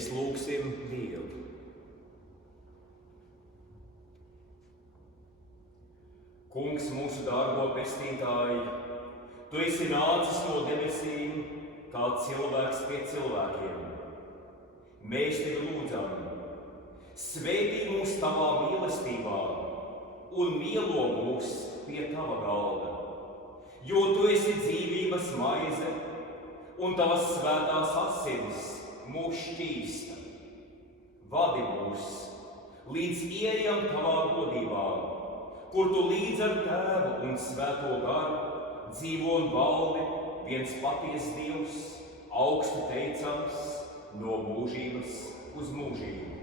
Mēs lūgsim Dievu. Kungs, mūsu dārgo pestītāji, Tu esi nācis no debesīm kā cilvēks pie cilvēkiem. Mēs Tevi lūdzam, svētī mūs Tavā mīlestībā un mielo mūs pie Tava galda, jo Tu esi dzīvības maize un Tavas svētās asinis mūs šķīsta. Vadi mūs, līdz ieejam Tavā godībā, kur Tu līdz ar Tēvu un Svēto garu dzīvo un valdi viens patiess Dievs, augstu teicams, no mūžības uz mūžību.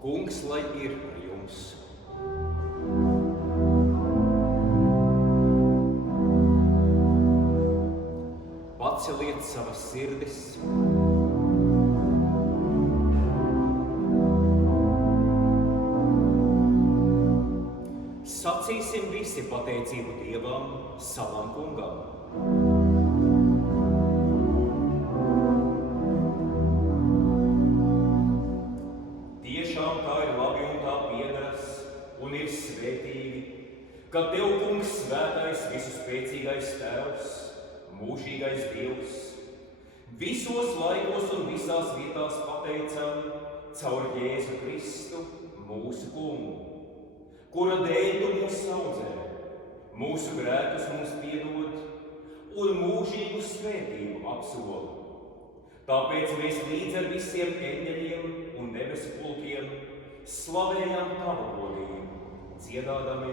Kungs, lai ir ar jums. Paceliet savas sirdis. Sacīsim visi pateicību Dievam, savam Kungam. Un ir svētīgi, ka Tev, Kungs, svētais, visu spēcīgais Tēvs, mūžīgais Dievs, visos laikos un visās vietās pateicam caur Jēzu Kristu, mūsu Kungu, kura dēļ Tu mūs audzē, mūsu grēkus mums piedod un mūžīgu svētību apsoli. Tāpēc mēs līdz ar visiem eņģeļiem un debesu pulkiem slavējam Tavu godību, dziedādami.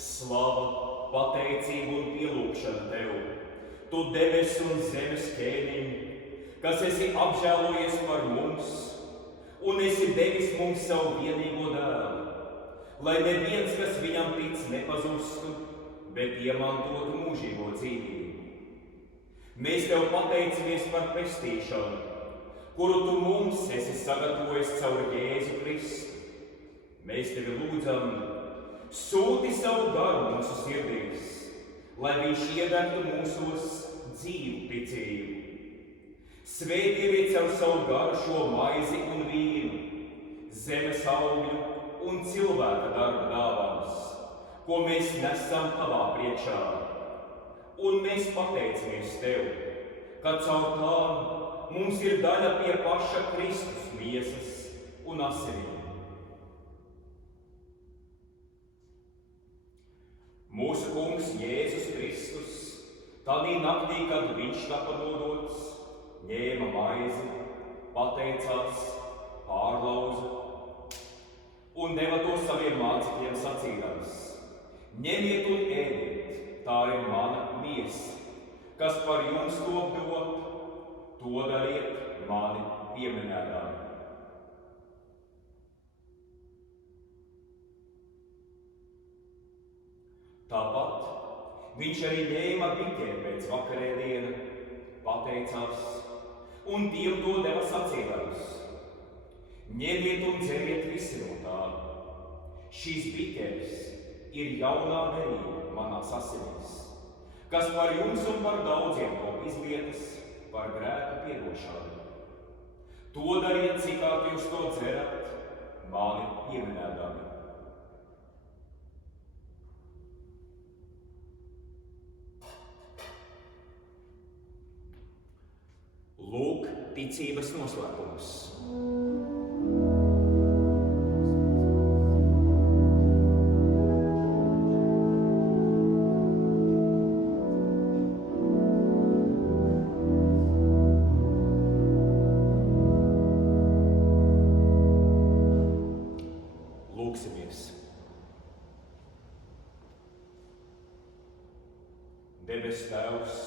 Slava, pateicība un pielūgšana Tev, Tu debesu un zemes ķēniņ, kas esi apžēlojies par mums un esi devis mums savu vienīgo dēlu, lai neviens, kas viņam tic, nepazustu, bet iemantotu mūžīgo dzīvību. Mēs Tev pateicamies par pestīšanu, kuru Tu mums esi sagatavojis caur Jēzu Kristu. Mēs Tevi lūdzam, sūti savu garu mūsu sirdīs, lai viņš iedegtu mūsos dzīvu ticību. Svētījiet caur savu garu šo maizi un vīnu, zemes augļu un cilvēka darba dāvanas, ko mēs nesam Tavā priekšā. Un mēs pateicamies Tev, ka caur tām mums ir daļa pie paša Kristus miesas un asinīm. Mūsu Kungs Jēzus Kristus, tādī naktī, kad viņš tika nodots, ņēma maizi, pateicās, pārlauza un deva to saviem mācekļiem sacīdams: ņemiet un ēdiet, tā ir mana miesa, kas par jums top dot, to dariet mani pieminēdami. Tāpat viņš arī ņēma biķeri pēc vakarēdiena, pateicās un tiem to deva sacīdams: ņemiet un dzeriet visi no tā. Šīs biķeris ir jaunā derība manās asinīs, kas par jums un par daudziem top izlietas par grēku piedošanu. To dariet, cik kā jūs to dzerat, mani pieminēdami. ticības noslēpums. Lūksimies. Debes Tēvs,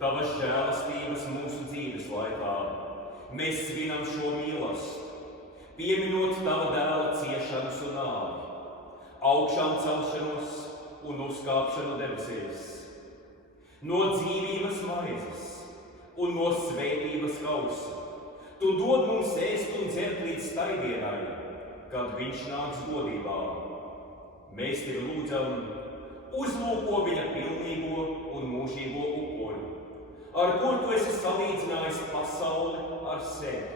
Tavas žēlastības mūsu dzīves laikā, mēs svinam šo mīlestību, pieminot Tava dēla ciešanas un nāvi, augšām celšanos un uzkāpšanu debesīs, no dzīvības maizes un no svētības kausa. Tu dod mums ēst un dzert līdz tai dienai, kad viņš nāks godībā. Mēs Tevi lūdzam, uzlūko viņa pilnīgo un mūžīgo upuri, ar kur Tu esi salīdzinājis pasauli ar sevi.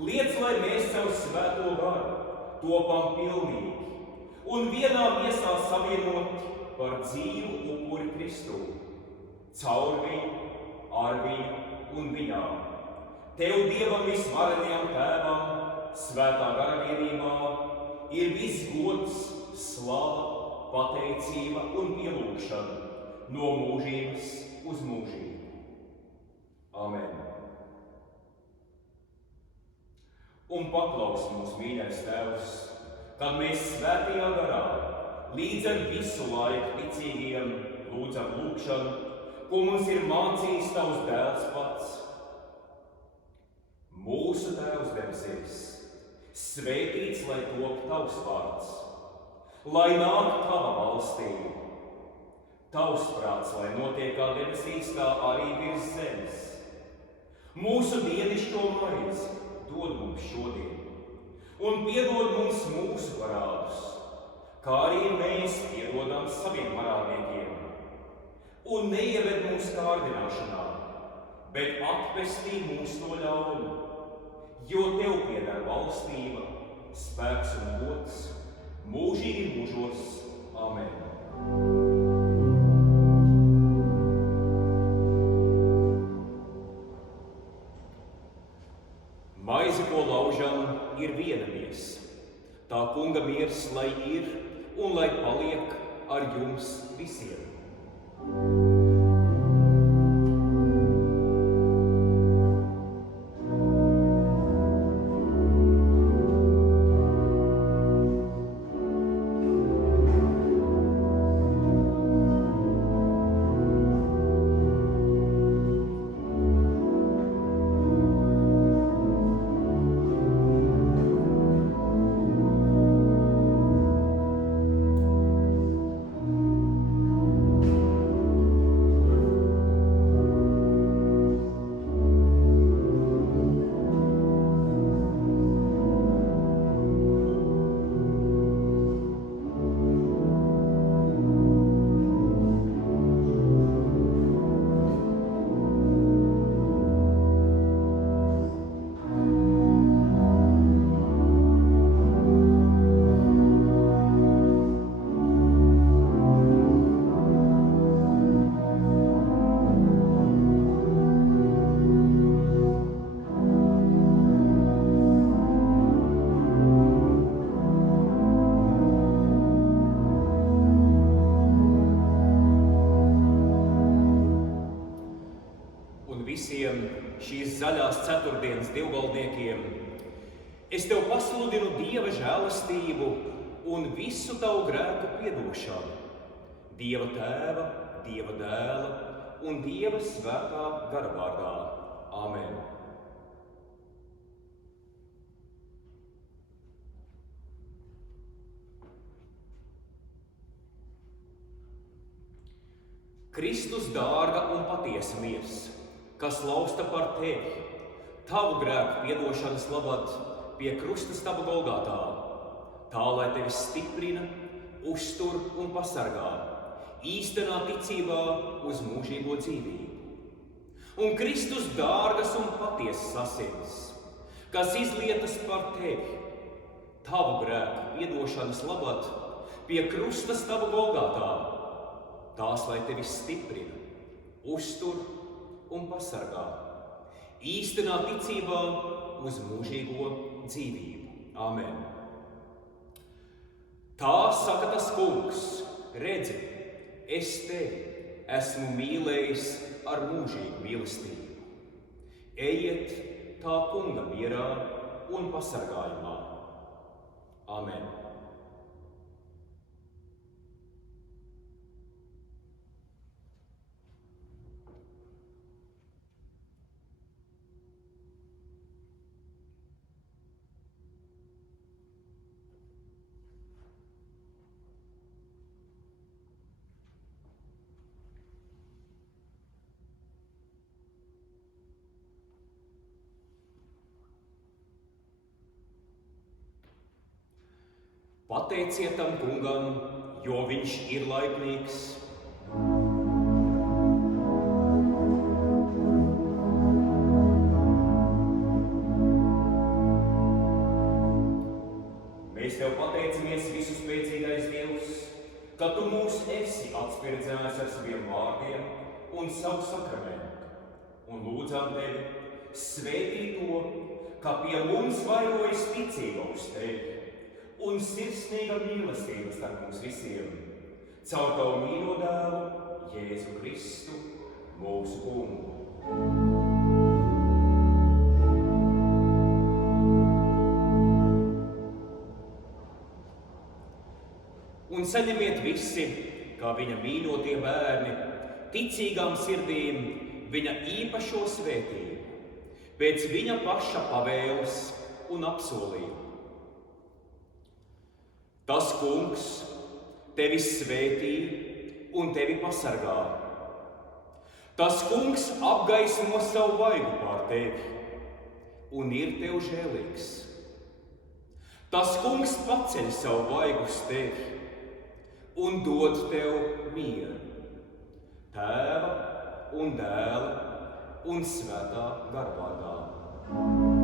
Liec, lai mēs caur svēto garu topam pilnīgi un vienā miesā savienoti par dzīvu upuri Kristu, caur viņu, ar viņu un viņā. Tev, Dievam visvarenajam Tēvam, svētā gara vienībā, ir viss gods, slava, pateicība un pielūgšana no mūžības uz mūžību. Amen. Un paklaus mūs, mīļais Tēvs, kad mēs svētajā garā līdz ar visu laiku ticīgiem lūdzam lūgšanu, ko mums ir mācījis Tavs dēls pats. Mūsu Tēvs debesīs, svētīts lai top Tavs vārds, lai nāk Tava valstība. Tavs prāts, lai notiek kā debesīs, tā arī virs zemes. Mūsu dienascho maizi dod mums šodien, un piedod mums mūsu parādus, kā arī mēs piedodam saviem parādniekiem. Un neieved mūs kārdināšanā, bet atpestī mūs no ļauna, jo Tev pieder valstība, spēks un gods, mūžīgi mūžos. Amen. Maize, ko laužam, ir viena miesa. Tā Kunga miers, lai ir un lai paliek ar jums visiem. Visiem šīs zaļās ceturtdienas divgaldniekiem es Tev pasludinu Dieva žēlastību un visu Tavu grēku piedošanu. Dieva Tēva, Dieva Dēla un Dieva svētā gara vārdā. Amen. Kristus dārga un patiesa miers, kas lausta par Tevi, Tavu grēku piedošanas labad pie krusta staba Golgātā, tā lai Tevi stiprina, uztur un pasargā, īstenā ticībā uz mūžīgo dzīvību. Un Kristus dārgas un patiesas asins, kas izlietas par Tevi, Tavu grēku piedošanas labad pie krusta staba Golgātā, tās lai Tevi stiprina, uztur un pasargā, īstenā ticībā uz mūžīgo dzīvību. Amen. Tā saka tas Kungs, redzi, es tevi esmu mīlējis ar mūžīgu mīlestību. Ejiet tā Kunga mierā un pasargājumā. Amen. Pateiciet tam Kungam, jo viņš ir laipnīgs. Mēs tev pateicamies, visuspēcīgais Dievs, ka tu mūs esi atspirdzējis ar saviem vārdiem un savu sakramentu, un lūdzam tevi svētī to, ka pie mums vairojas ticība uz tevi un sirsnīga mīlestība starp mums visiem, caur tavu mīļo dēlu, Jēzu Kristu, mūsu Kungu. Un saņemiet visi, kā viņa mīļotie bērni, ticīgām sirdīm viņa īpašo svētību, pēc viņa paša pavēles un apsolījuma. Tas Kungs tevi svētī un tevi pasargā. Tas Kungs apgaismo savu vaigu pār tevi un ir tev žēlīgs. Tas Kungs paceļ savu vaigu uz tevi un dod tev mieru. Tēva un Dēla un Svētā gara vārdā.